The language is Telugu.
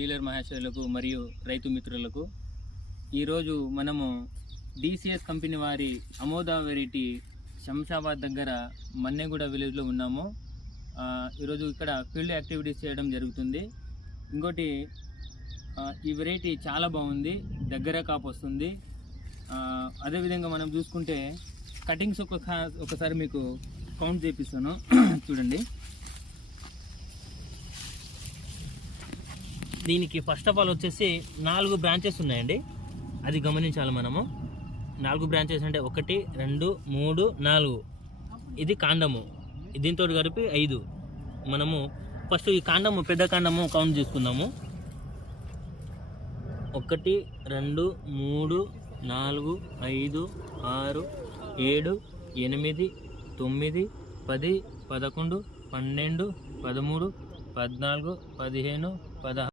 డీలర్ మహేశ్వరులకు మరియు రైతు మిత్రులకు ఈరోజు మనము DCS కంపెనీ వారి అమోదా వెరైటీ శంషాబాద్ దగ్గర మన్నెగూడ విలేజ్లో ఉన్నాము. ఈరోజు ఇక్కడ ఫీల్డ్ యాక్టివిటీస్ చేయడం జరుగుతుంది. ఇంకోటి ఈ వెరైటీ చాలా బాగుంది, దగ్గర కాపు వస్తుంది. అదేవిధంగా మనం చూసుకుంటే కటింగ్స్ ఒకసారి మీకు కౌంట్ చేపిస్తాను చూడండి. దీనికి ఫస్ట్ ఆఫ్ ఆల్ వచ్చేసి 4 బ్రాంచెస్ ఉన్నాయండి, అది గమనించాలి మనము. 4 బ్రాంచెస్ అంటే 1 2 3 4, ఇది కాండము, దీంతో కలిపి 5. మనము ఫస్ట్ ఈ కాండము, పెద్ద కాండము కౌంట్ చేసుకుందాము. 1 2 3 4 5 6 7 8 9 10 11 12 13 14 15 16